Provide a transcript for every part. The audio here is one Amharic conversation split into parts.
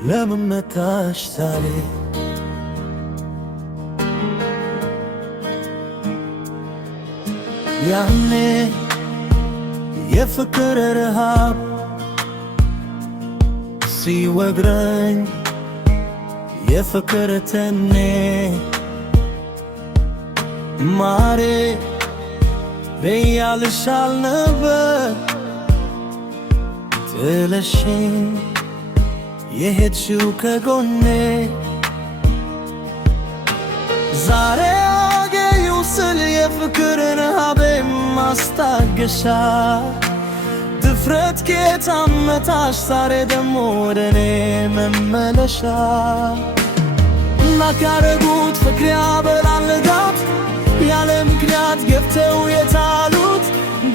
ለምን መጣሽ ዛሬ? ያኔ የፍቅር ረሃብ ሲወግረኝ የፍቅር ተኔ ማሬ በያልሽ አልነበር ጥለሽኝ የሄድሽው ከጎኔ ዛሬ አገኘሁ ስል የፍቅርን ረሃቤን ማስታገሻ ድፍረት ከየት አመጣሽ ዛሬ ደሞ ወደኔ መመለሻ እና ካረጉት ፍቅሬ አበላልጋት ያለ ምክንያት ገፍተው የጣሉት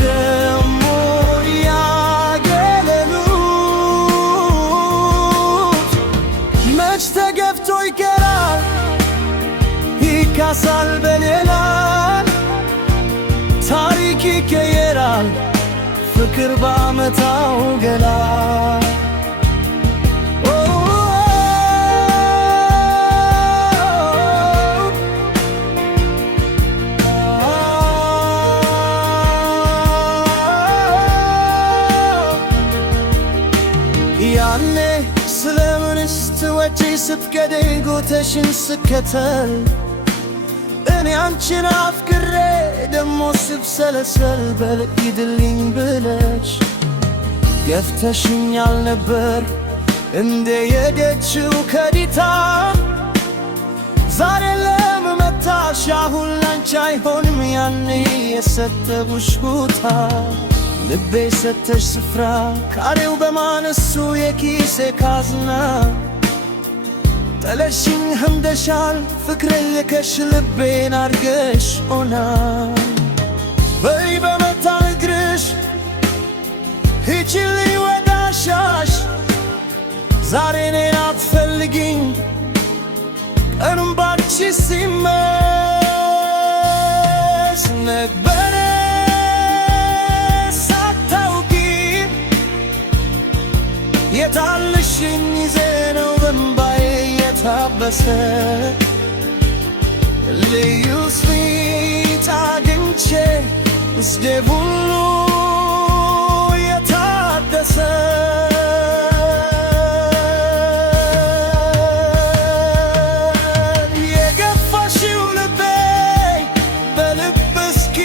ደሞ ያገለሉት መች ተገፍቶ ይቀራል ይካሳል በሌላ ታሪክ ይቀየራል ፍቅር ባመጣው ገላ ያኔ ስለምንስ ትወጪ ስትገደይ ጎተሽን ስከተል እኔ አንቺን አፍቅሬ ደሞ ስብሰለሰል በልሂድልኝ ብለሽ ገፍተሽኛል ነበር እንደ የሄደችው ከዲታ ዛሬ ለምመታሽ አሁን ላንቺ አይሆንም ያኔ የሰጠሁሽ ቦታ ልቤ ሰተሽ ስፍራ ካሬው በማነሱ የኪሴ ካዝና ጠለሽኝ ህምደሻል ፍቅሬ የከሽ ልቤን አርገሽ ሆና በይ በመታ እግርሽ ሂጂልኝ ወዳሻሽ ዛሬ እኔን አትፈልጊኝ ቀኑም ባንቺ ሲመሽ ነበረ የታለሽኝ ይዘነው በእምባዬ የታበሰ ልዩ ስሜት አግኝቼ ውስጤ ሁሉ የታደሰ የገፋሽው ልቤ በልብ እስኪ